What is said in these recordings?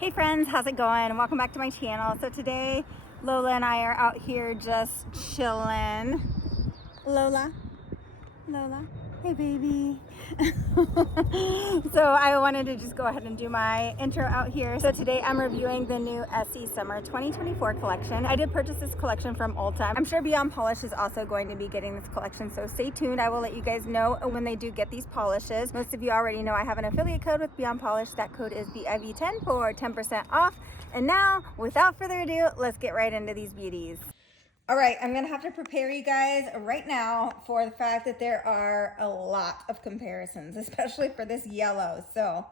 Hey friends, how's it going? Welcome back to my channel. So today Lola and I are out here just chilling. Lola, hey baby. So I wanted to just go ahead and do my intro out here. So today I'm reviewing the new Essie Summer 2024 collection. I did purchase this collection from Ulta. I'm sure Beyond Polish is also going to be getting this collection, so stay tuned. I will let you guys know when they do get these polishes. Most of you already know I have an affiliate code with Beyond Polish. That code is BIV10 for 10% off. And now, without further ado, let's get right into these beauties. All right, I'm gonna have to prepare you guys right now for the fact that there are a lot of comparisons, especially for this yellow. So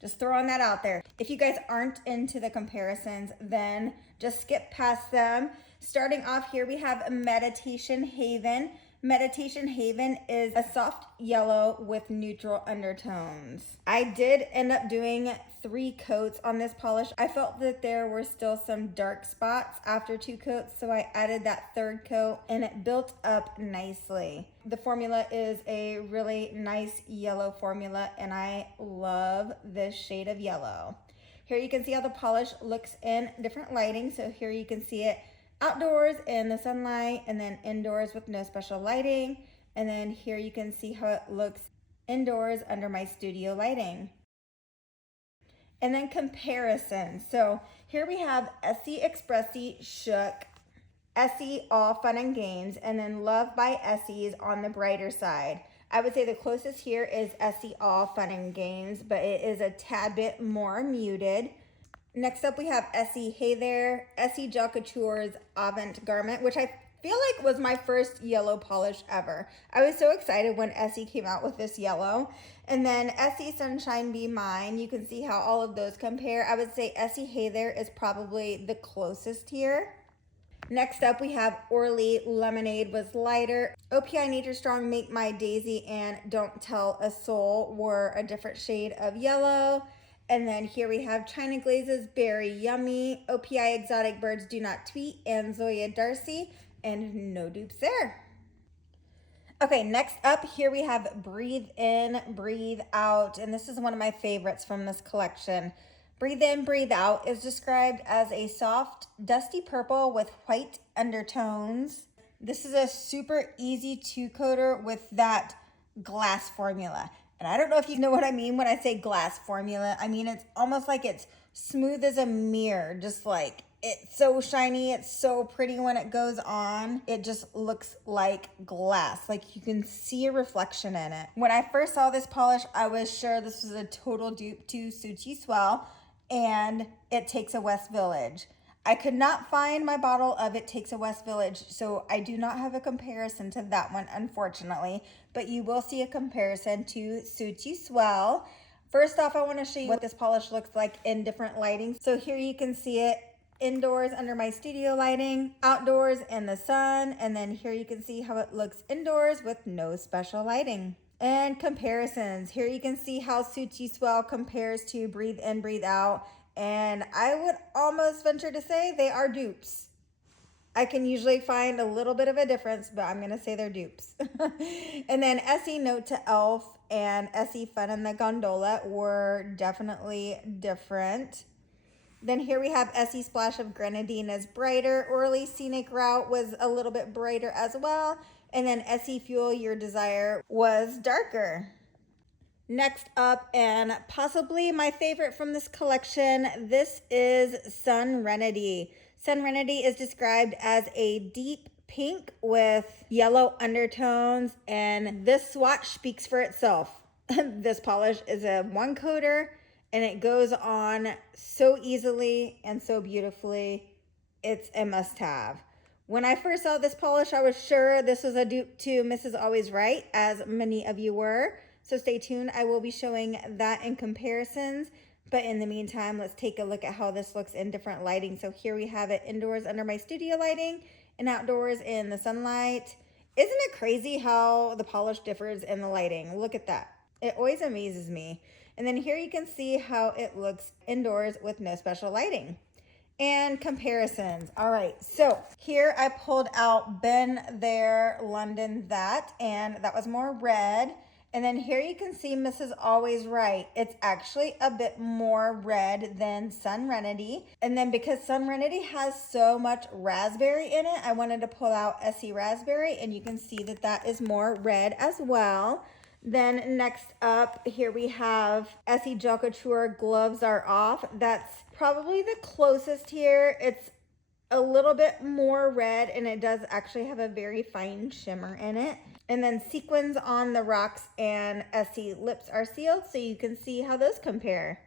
just throwing that out there. If you guys aren't into the comparisons, then just skip past them. Starting off here, we have Meditation Haven. Meditation Haven is a soft yellow with neutral undertones. I did end up doing 3 coats on this polish. I felt that there were still some dark spots after 2 coats, so I added that 3rd coat and it built up nicely. The formula is a really nice yellow formula and I love this shade of yellow. Here you can see how the polish looks in different lighting. So here you can see it outdoors in the sunlight and then indoors with no special lighting. And then here you can see how it looks indoors under my studio lighting. And then comparison. So here we have Essie Expressy Shook, Essie All Fun and Games, and then Love by Essie's on the brighter side. I would say the closest here is Essie All Fun and Games, but it is a tad bit more muted. Next up we have Essie Hey There, Essie Gel Couture's Avant Garment, which I feel like was my first yellow polish ever. I was so excited when Essie came out with this yellow. And then Essie Sunshine Be Mine, you can see how all of those compare. I would say Essie Hey There is probably the closest here. Next up we have Orly Lemonade was lighter. OPI Nature Strong Make My Daisy and Don't Tell a Soul were a different shade of yellow. And then here we have China Glaze's Berry Yummy, OPI Exotic Birds Do Not Tweet, and Zoya Darcy, and no dupes there. Okay, next up here we have Breathe In, Breathe Out, and this is one of my favorites from this collection. Breathe In, Breathe Out is described as a soft, dusty purple with white undertones. This is a super easy 2-coater with that glass formula. And I don't know if you know what I mean when I say glass formula. I mean, it's almost like it's smooth as a mirror, just like it's so shiny, it's so pretty when it goes on. It just looks like glass, like you can see a reflection in it. When I first saw this polish, I was sure this was a total dupe to Suchi Swell and It Takes a West Village. I could not find my bottle of It Takes a West Village, so I do not have a comparison to that one, unfortunately, but you will see a comparison to Suchi Swell. First off, I want to show you what this polish looks like in different lighting. So here you can see it indoors under my studio lighting, outdoors in the sun, and then here you can see how it looks indoors with no special lighting. And comparisons. Here you can see how Suchi Swell compares to Breathe In, Breathe Out. And I would almost venture to say they are dupes. I can usually find a little bit of a difference, but I'm going to say they're dupes. And then Essie Note to Elf and Essie Fun in the Gondola were definitely different. Then here we have Essie Splash of Grenadine as brighter. Orly Scenic Route was a little bit brighter as well. And then Essie Fuel Your Desire was darker. Next up, and possibly my favorite from this collection, this is Sun-renity. Sun-renity is described as a deep pink with yellow undertones, and this swatch speaks for itself. This polish is a 1-coater, and it goes on so easily and so beautifully. It's a must-have. When I first saw this polish, I was sure this was a dupe to Mrs. Always Right, as many of you were. So stay tuned. I will be showing that in comparisons. But in the meantime, let's take a look at how this looks in different lighting. So here we have it indoors under my studio lighting and outdoors in the sunlight. Isn't it crazy how the polish differs in the lighting? Look at that. It always amazes me. And then here you can see how it looks indoors with no special lighting. And comparisons. All right, so here I pulled out Been There, London That, and that was more red. And then here you can see Mrs. Always Right. It's actually a bit more red than Sun-renity. And then because Sun-renity has so much raspberry in it, I wanted to pull out Essie Raspberry, and you can see that that is more red as well. Then next up, here we have Essie Gel Couture Gloves Are Off. That's probably the closest here. It's a little bit more red, and it does actually have a very fine shimmer in it. And then Sequins on the Rocks and Essie Lips Are Sealed, so you can see how those compare.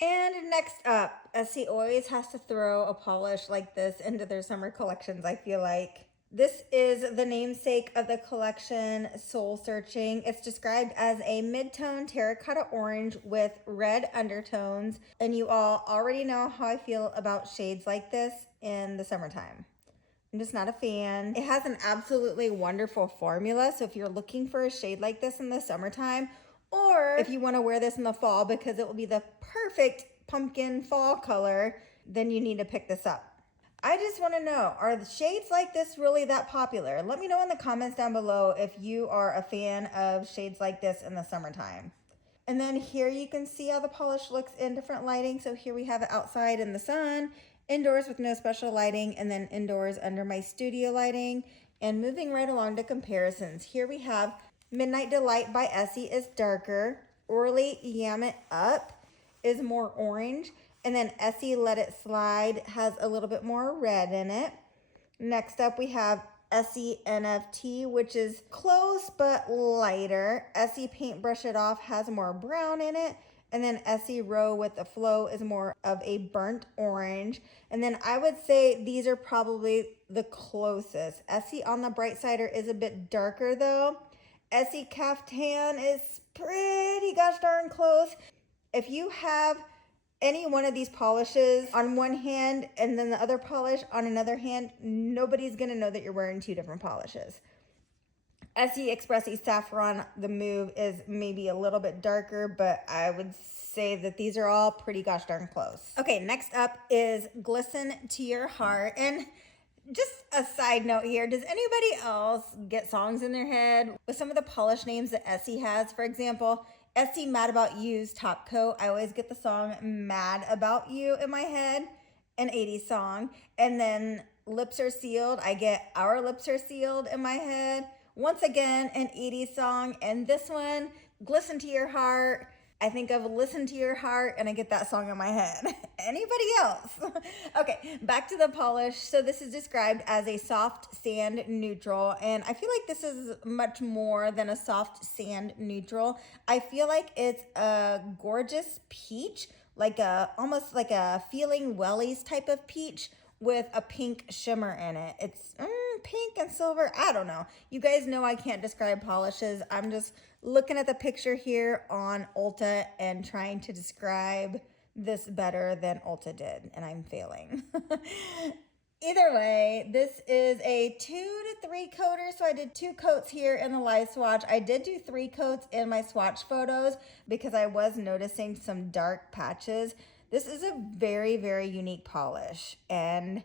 And next up, Essie always has to throw a polish like this into their summer collections, I feel like. This is the namesake of the collection, Soul Searching. It's described as a mid-tone terracotta orange with red undertones. And you all already know how I feel about shades like this in the summertime. I'm just not a fan. It has an absolutely wonderful formula. So if you're looking for a shade like this in the summertime, or if you want to wear this in the fall because it will be the perfect pumpkin fall color, then you need to pick this up. I just want to know, are the shades like this really that popular? Let me know in the comments down below if you are a fan of shades like this in the summertime. And then here you can see how the polish looks in different lighting. So here we have it outside in the sun, indoors with no special lighting, and then indoors under my studio lighting. And moving right along to comparisons, here we have Midnight Delight by Essie is darker. Orly Yam It Up is more orange. And then Essie Let It Slide has a little bit more red in it. Next up, we have Essie NFT, which is close but lighter. Essie Paintbrush It Off has more brown in it. And then Essie Row with the Flow is more of a burnt orange. And then I would say these are probably the closest. Essie On the Bright Sider is a bit darker though. Essie Caftan is pretty gosh darn close. If you have any one of these polishes on one hand and then the other polish on another hand, nobody's gonna know that you're wearing two different polishes. Essie Expressie Saffron, the Move, is maybe a little bit darker, but I would say that these are all pretty gosh darn close. Okay, next up is Glisten to Your Heart. And just a side note here, does anybody else get songs in their head with some of the polish names that Essie has? For example, Essie Mad About You's top coat, I always get the song Mad About You in my head, an 80s song. And then Lips Are Sealed, I get Our Lips Are Sealed in my head. Once again, an 80s song. And this one, Glisten to Your Heart, I think of Listen to Your Heart and I get that song in my head. Anybody else? Okay, back to the polish. So this is described as a soft sand neutral, and I feel like this is much more than a soft sand neutral. I feel like it's a gorgeous peach, like almost like a Feeling Wellies type of peach with a pink shimmer in it. It's pink and silver. I don't know. You guys know I can't describe polishes. I'm just looking at the picture here on Ulta and trying to describe this better than Ulta did, and I'm failing. Either way, this is a 2 to 3 coater, so I did 2 coats here in the live swatch. I did do 3 coats in my swatch photos because I was noticing some dark patches. This is a very, very unique polish, and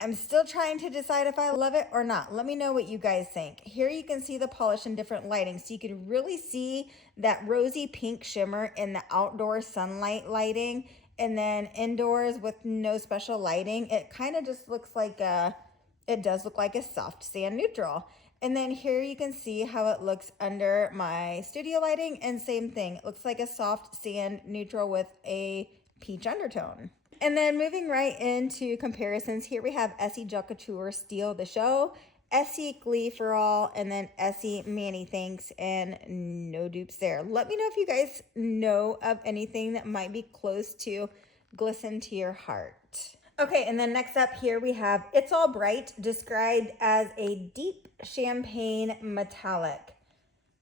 I'm still trying to decide if I love it or not. Let me know what you guys think. Here you can see the polish in different lighting, so you can really see that rosy pink shimmer in the outdoor sunlight lighting, and then indoors with no special lighting, it kind of just looks like it does look like a soft sand neutral. And then here you can see how it looks under my studio lighting, and same thing. It looks like a soft sand neutral with a peach undertone. And then moving right into comparisons, here we have Essie Gel Couture Steal the Show, Essie Glee for All, and then Essie Manny Thanks, and no dupes there. Let me know if you guys know of anything that might be close to Glisten to Your Heart. Okay, and then next up here we have It's All Bright, described as a deep champagne metallic.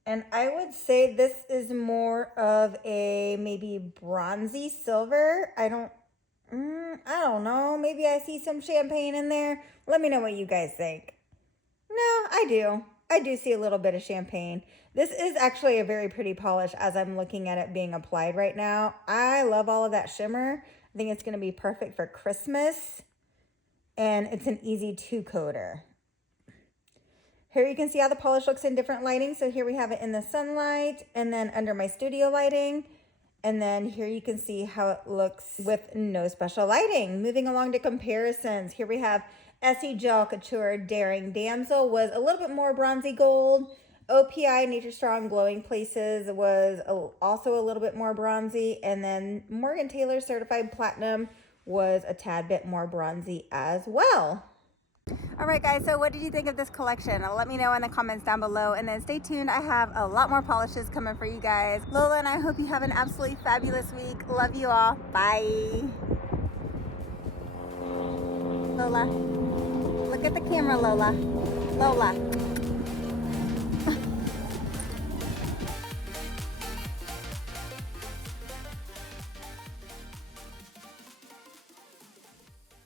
And I would say this is more of a maybe bronzy silver. I don't know. Maybe I see some champagne in there. Let me know what you guys think. No, I do. I do see a little bit of champagne. This is actually a very pretty polish as I'm looking at it being applied right now. I love all of that shimmer. I think it's going to be perfect for Christmas. And it's an easy 2-coater. Here you can see how the polish looks in different lighting. So here we have it in the sunlight and then under my studio lighting. And then here you can see how it looks with no special lighting. Moving along to comparisons. Here we have Essie Gel Couture Daring Damsel was a little bit more bronzy gold. OPI Nature Strong Glowing Places was also a little bit more bronzy. And then Morgan Taylor Certified Platinum was a tad bit more bronzy as well. All right, guys, so what did you think of this collection? Let me know in the comments down below, and then stay tuned. I have a lot more polishes coming for you guys. Lola and I hope you have an absolutely fabulous week. Love you all. Bye. Lola, look at the camera, Lola. Lola.